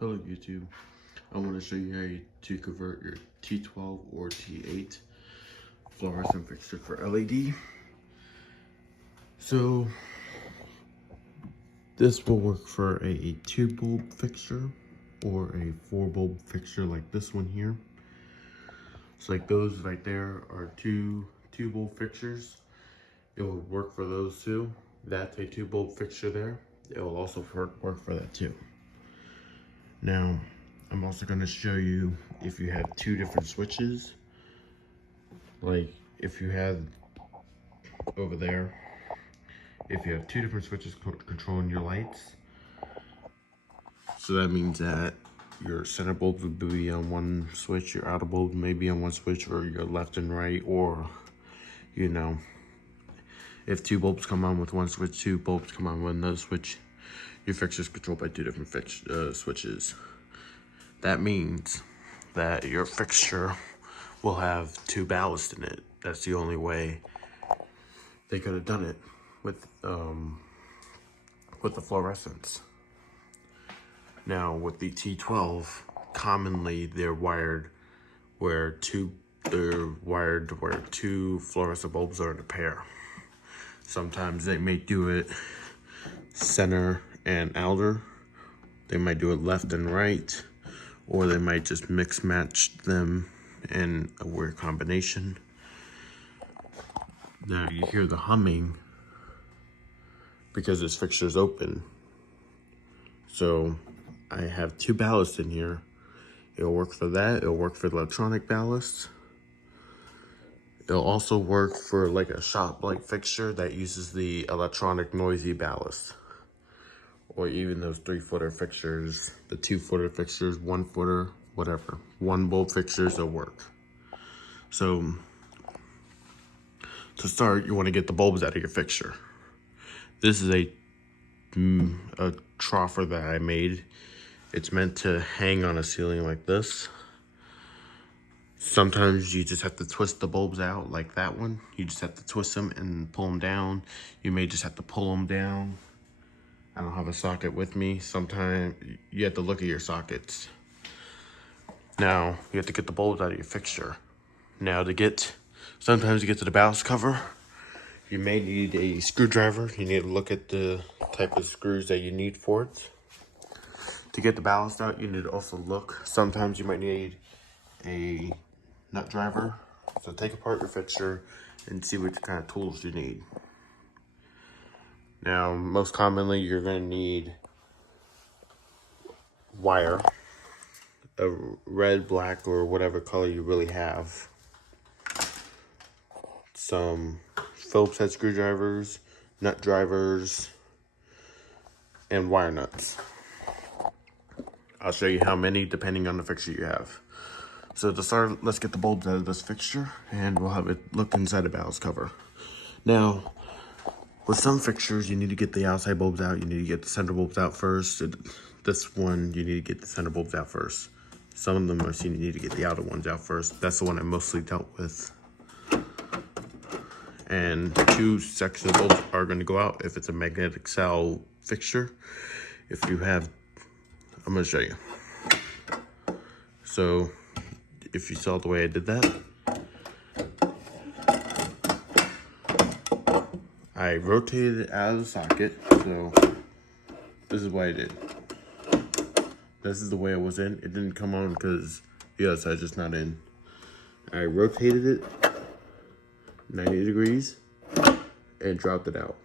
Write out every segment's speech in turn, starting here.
Hello YouTube, I want to show you how to convert your T12 or T8 fluorescent fixture for LED. So this will work for a 2 bulb fixture or a 4 bulb fixture like this one here. So like those right there are two bulb fixtures. It will work for those two. That's a 2 bulb fixture there. It will also work for that too. Now, I'm also going to show you if you have 2 different switches, like if you have over there, if you have 2 different switches controlling your lights. So that means that your center bulb would be on one switch, your outer bulb may be on one switch, or your left and right, or, you know, if 2 bulbs come on with one switch, 2 bulbs come on with another switch, your fixture is controlled by 2 different switches. That means that your fixture will have 2 ballast in it. That's the only way they could have done it with the fluorescents. Now with the T12, commonly they're wired where they're wired to where 2 fluorescent bulbs are in a pair. Sometimes they may do it center and outer. They might do it left and right, or they might just mix match them in a weird combination. Now you hear the humming because this fixture is open. So I have 2 ballasts in here. It'll work for that. It'll work for the electronic ballast. It'll also work for like a shop like fixture that uses the electronic noisy ballast. Or even those 3-footer fixtures, the 2-footer fixtures, 1-footer, whatever. 1 bulb fixtures will work. So to start, you want to get the bulbs out of your fixture. This is a troffer that I made. It's meant to hang on a ceiling like this. Sometimes you just have to twist the bulbs out like that one. You just have to twist them and pull them down. You may just have to pull them down. I don't have a socket with me. Sometimes you have to look at your sockets. Now, you have to get the bulbs out of your fixture. Now sometimes to get to the ballast cover, you may need a screwdriver. You need to look at the type of screws that you need for it. To get the ballast out, you need to also look. Sometimes you might need a nut driver. So take apart your fixture and see what kind of tools you need. Now, most commonly, you're going to need wire, a red, black, or whatever color you really have. Some Phillips head screwdrivers, nut drivers, and wire nuts. I'll show you how many depending on the fixture you have. So to start, let's get the bulbs out of this fixture and we'll have it look inside the ballast cover. Now, with some fixtures, you need to get the outside bulbs out. You need to get the center bulbs out first. This one, you need to get the center bulbs out first. Some of them I've seen you need to get the outer ones out first. That's the one I mostly dealt with. And 2 sections of bulbs are going to go out if it's a magnetic cell fixture. If you have, I'm going to show you. So if you saw the way I did that, I rotated it out of the socket, so this is what I did. This is the way it was in. It didn't come on because the other side's just not in. I rotated it 90 degrees and dropped it out.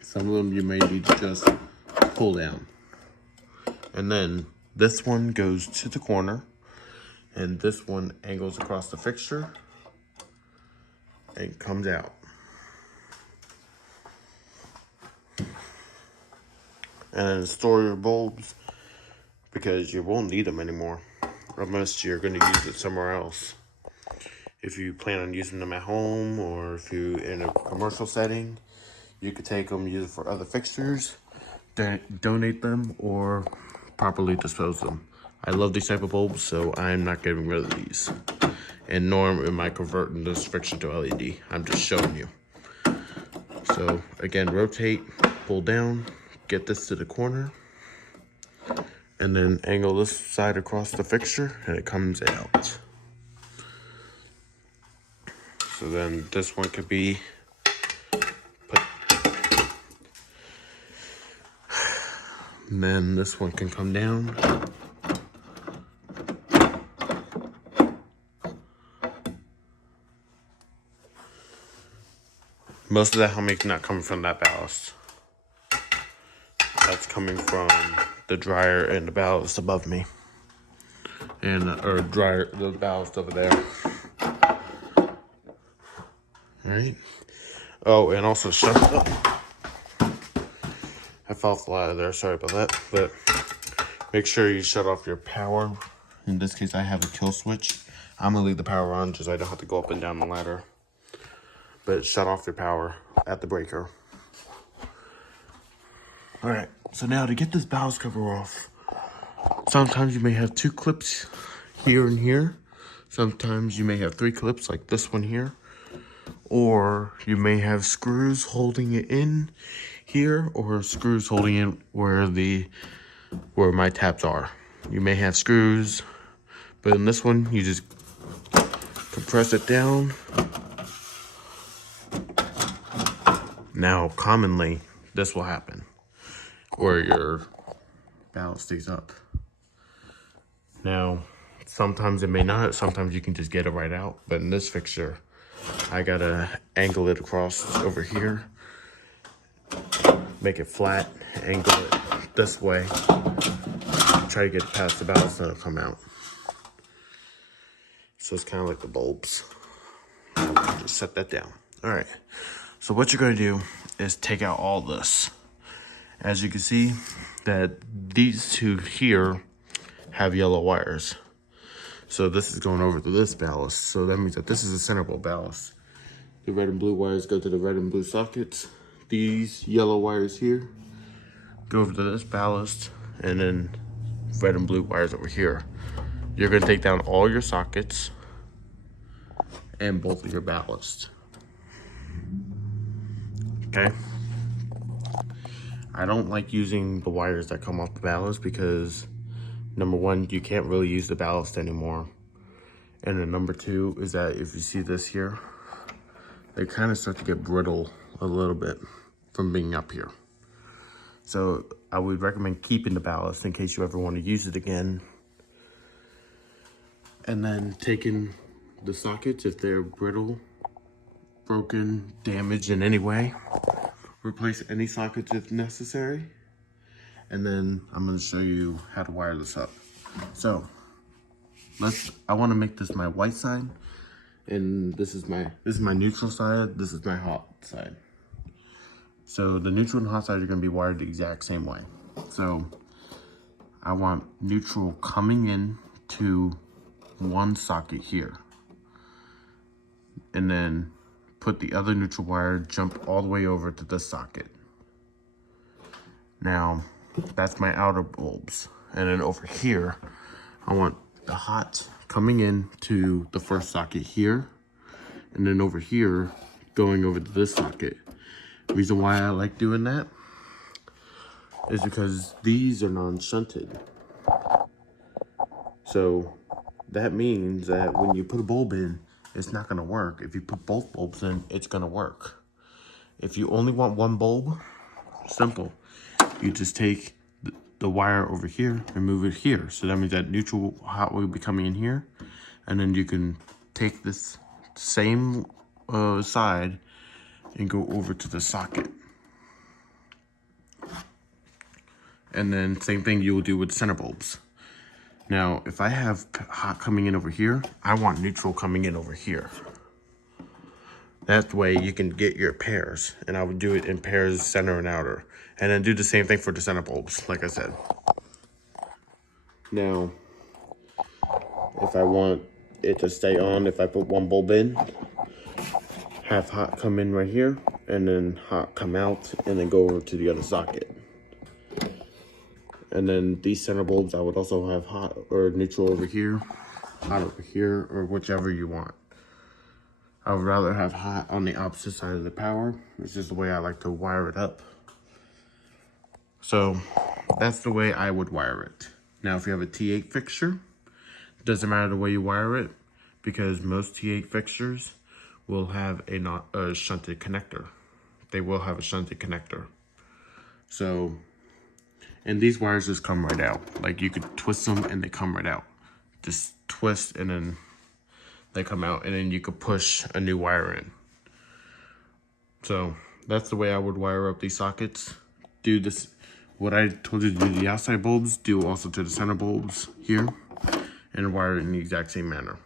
Some of them you may need to just pull down. And then this one goes to the corner and this one angles across the fixture and comes out. And then store your bulbs because you won't need them anymore unless you're going to use it somewhere else. If you plan on using them at home or if you're in a commercial setting, you could take them, use it for other fixtures, donate them, or properly dispose them. I love these type of bulbs, so I'm not getting rid of these. And nor am I converting this fixture to LED. I'm just showing you. So again, rotate, pull down, get this to the corner, and then angle this side across the fixture and it comes out. So then this one could be put, and then this one can come down. Most of that helmet's not coming from that ballast. That's coming from the dryer and the ballast above me. And, or dryer, the ballast over there. Alright. Oh, and also shut up. I fell off the ladder there, sorry about that. But make sure you shut off your power. In this case, I have a kill switch. I'm gonna leave the power on just so I don't have to go up and down the ladder. But shut off your power at the breaker. Alright, so now to get this ballast cover off, sometimes you may have 2 clips here and here. Sometimes you may have 3 clips like this one here. Or you may have screws holding it in here, or screws holding it where my tabs are. You may have screws, but in this one, you just compress it down. Now, commonly, this will happen, where your ballast stays up. Now, sometimes it may not, sometimes you can just get it right out, but in this fixture, I gotta angle it across over here, make it flat, angle it this way, try to get it past the ballast and it'll come out. So it's kind of like the bulbs. Just set that down. All right, so what you're gonna do is take out all this. As you can see, that these 2 here have yellow wires. So this is going over to this ballast. So that means that this is a center bolt ballast. The red and blue wires go to the red and blue sockets. These yellow wires here go over to this ballast, and then red and blue wires over here. You're gonna take down all your sockets and both of your ballast. Okay? I don't like using the wires that come off the ballast because number 1, you can't really use the ballast anymore. And then number 2 is that if you see this here, they kind of start to get brittle a little bit from being up here. So I would recommend keeping the ballast in case you ever want to use it again. And then taking the sockets, if they're brittle, broken, damaged in any way, replace any sockets if necessary. And then I'm going to show you how to wire this up. So I want to make this my white side, and this is my neutral side, this is my hot side. So the neutral and hot side are going to be wired the exact same way. So I want neutral coming in to one socket here, and then put the other neutral wire, jump all the way over to this socket. Now that's my outer bulbs, and then over here I want the hot coming in to the first socket here, and then over here going over to this socket. The reason why I like doing that is because these are non-shunted. So that means that when you put a bulb in, it's not gonna work. If you put both bulbs in, it's gonna work. If you only want one bulb, simple. You just take the wire over here and move it here. So that means that neutral hot will be coming in here. And then you can take this same side and go over to the socket. And then same thing you will do with center bulbs. Now, if I have hot coming in over here, I want neutral coming in over here. That way you can get your pairs, and I would do it in pairs, center and outer. And then do the same thing for the center bulbs, like I said. Now, if I want it to stay on, if I put one bulb in, have hot come in right here, and then hot come out, and then go over to the other socket. And then these center bulbs, I would also have hot or neutral over here, hot over here, or whichever you want. I would rather have hot on the opposite side of the power. It's just the way I like to wire it up. So that's the way I would wire it. Now, if you have a T8 fixture, it doesn't matter the way you wire it, because most T8 fixtures will have a shunted connector. They will have a shunted connector. So, and these wires just come right out. Like, you could twist them and they come right out. Just twist and then they come out, and then you could push a new wire in. So that's the way I would wire up these sockets. Do this, what I told you to do to the outside bulbs, do also to the center bulbs here, and wire it in the exact same manner.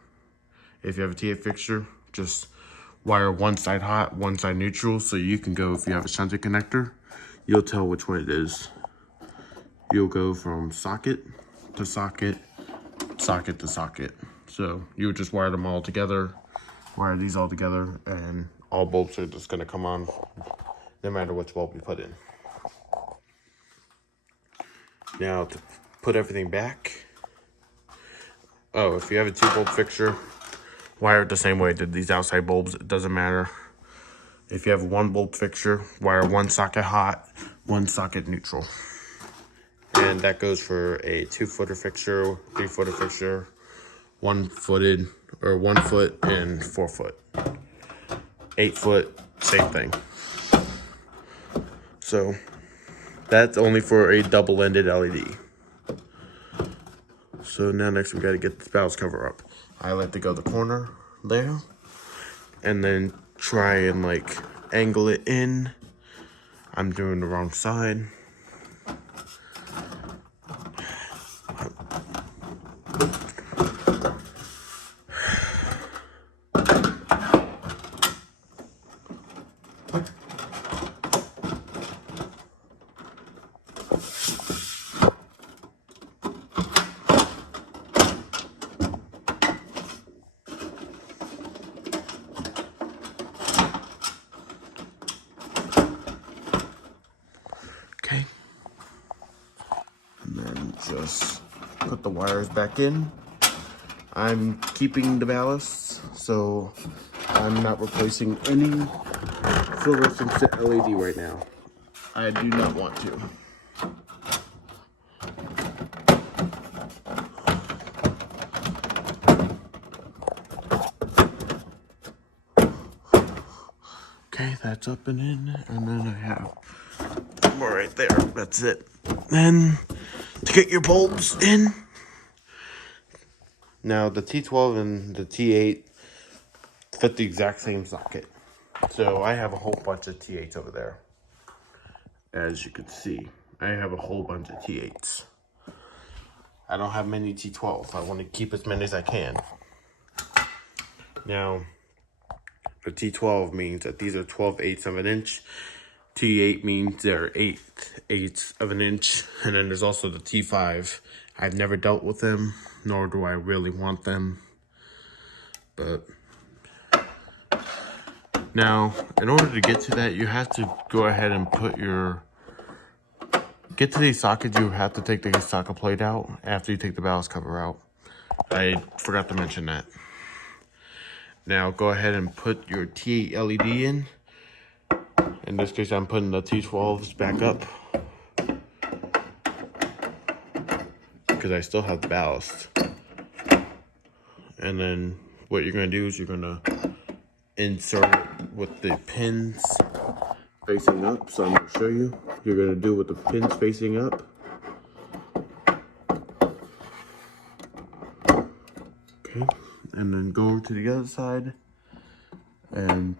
If you have a T8 fixture, just wire one side hot, one side neutral, so you can go, if you have a shunted connector, you'll tell which one it is. You'll go from socket to socket, socket to socket. So you would just wire them all together, wire these all together, and all bulbs are just gonna come on no matter which bulb you put in. Now to put everything back, oh, if you have a 2-bulb fixture, wire it the same way I did these outside bulbs, it doesn't matter. If you have a 1-bulb fixture, wire one socket hot, one socket neutral. And that goes for a 2-footer fixture, 3-footer fixture, 1-footed, or 1 foot and 4 foot. 8 foot, same thing. So that's only for a double-ended LED. So now next we gotta get the ballast cover up. I like to go the corner there and then try and like angle it in. I'm doing the wrong side. Okay, and then just put the wires back in. I'm keeping the ballast, so I'm not replacing any fluorescent LED right now. I do not want to. Okay, that's up and in, and then I have more right there. That's it. Then to get your bulbs in. Now the T12 and the T8 fit the exact same socket. So I have a whole bunch of T8s over there. As you can see, I have a whole bunch of T8s. I don't have many T12s. I want to keep as many as I can. Now, the T12 means that these are 12/8 of an inch. T8 means they're 8/8 of an inch. And then there's also the T5. I've never dealt with them, nor do I really want them. But now, in order to get to that, you have to go ahead and get to these sockets. You have to take the socket plate out after you take the ballast cover out. I forgot to mention that. Now go ahead and put your T8 LED in. In this case, I'm putting the T12s back up because I still have the ballast. And then what you're going to do is you're going to insert it with the pins facing up. So I'm going to show you. You're going to do it with the pins facing up. Okay. And then go over to the other side and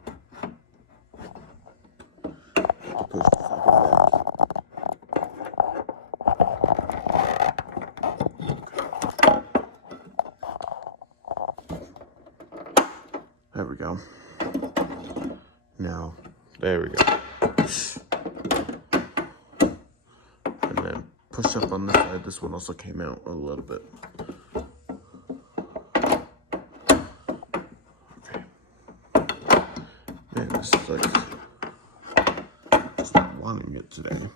push the socket back. There we go. Now, there we go. And then push up on this side. This one also came out a little bit. This is like just not wanting it today.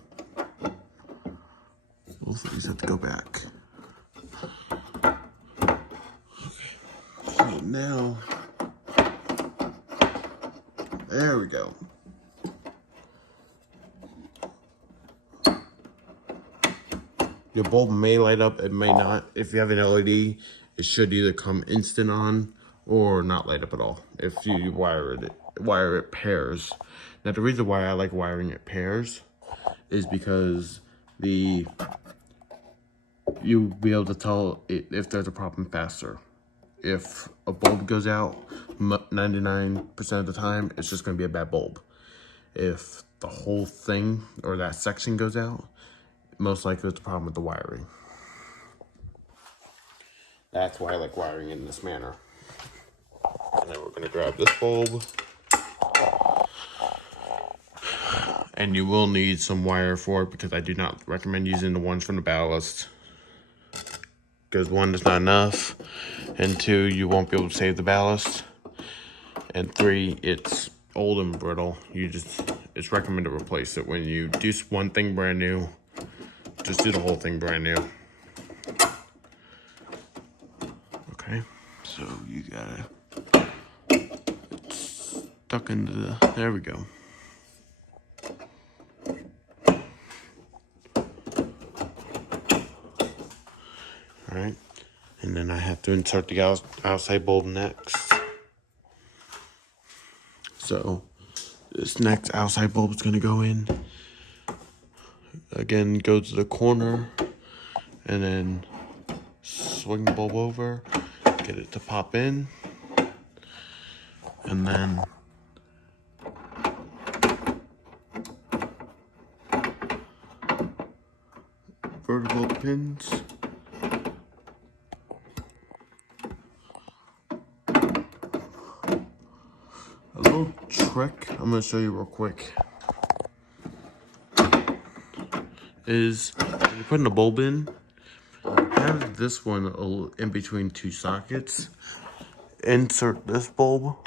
Both of these have to go back. Okay. So now, there we go. Your bulb may light up, it may not. If you have an LED, it should either come instant on or not light up at all. If you wire it pairs. Now the reason why I like wiring it pairs is because you'll be able to tell if there's a problem faster. If a bulb goes out, 99% of the time, it's just going to be a bad bulb. If the whole thing or that section goes out, most likely it's a problem with the wiring. That's why I like wiring in this manner. And then we're going to grab this bulb. And you will need some wire for it because I do not recommend using the ones from the ballast. Because one, is not enough. And two, you won't be able to save the ballast. And three, it's old and brittle. It's recommended to replace it. When you do one thing brand new, just do the whole thing brand new. Okay, so you gotta, it's stuck into there we go. All right, and then I have to insert the outside bulb next. So this next outside bulb is gonna go in. Again, go to the corner and then swing the bulb over, get it to pop in, and then vertical pins. A little trick I'm going to show you real quick is when you're putting the bulb in, have this one in between two sockets. Insert this bulb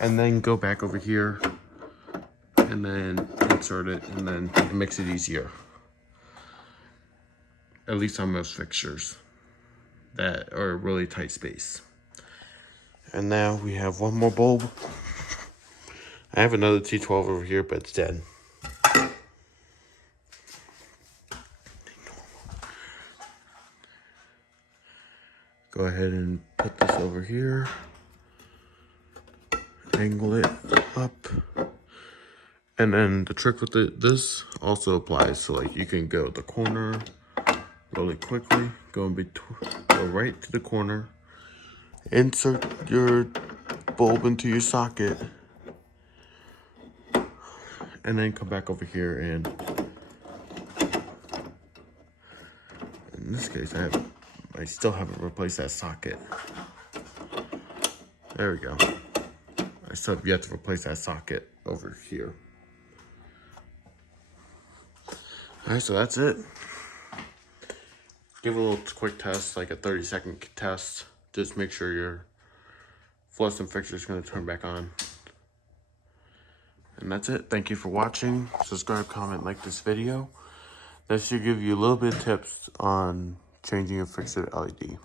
and then go back over here and then insert it, and then it makes it easier. At least on most fixtures that are a really tight space. And now we have one more bulb. I have another T12 over here, but it's dead. Go ahead and put this over here. Angle it up. And then the trick with this also applies. So like you can go the corner really quickly. Go right to the corner. Insert your bulb into your socket. And then come back over here, and in this case I still haven't replaced that socket. There we go. I still have yet to replace that socket over here. Alright, so that's it. Give a little quick test, like a 30-second test. Just make sure your fluorescent fixture is going to turn back on. And that's it. Thank you for watching. Subscribe, comment, like this video. That should give you a little bit of tips on changing your fixture to LED.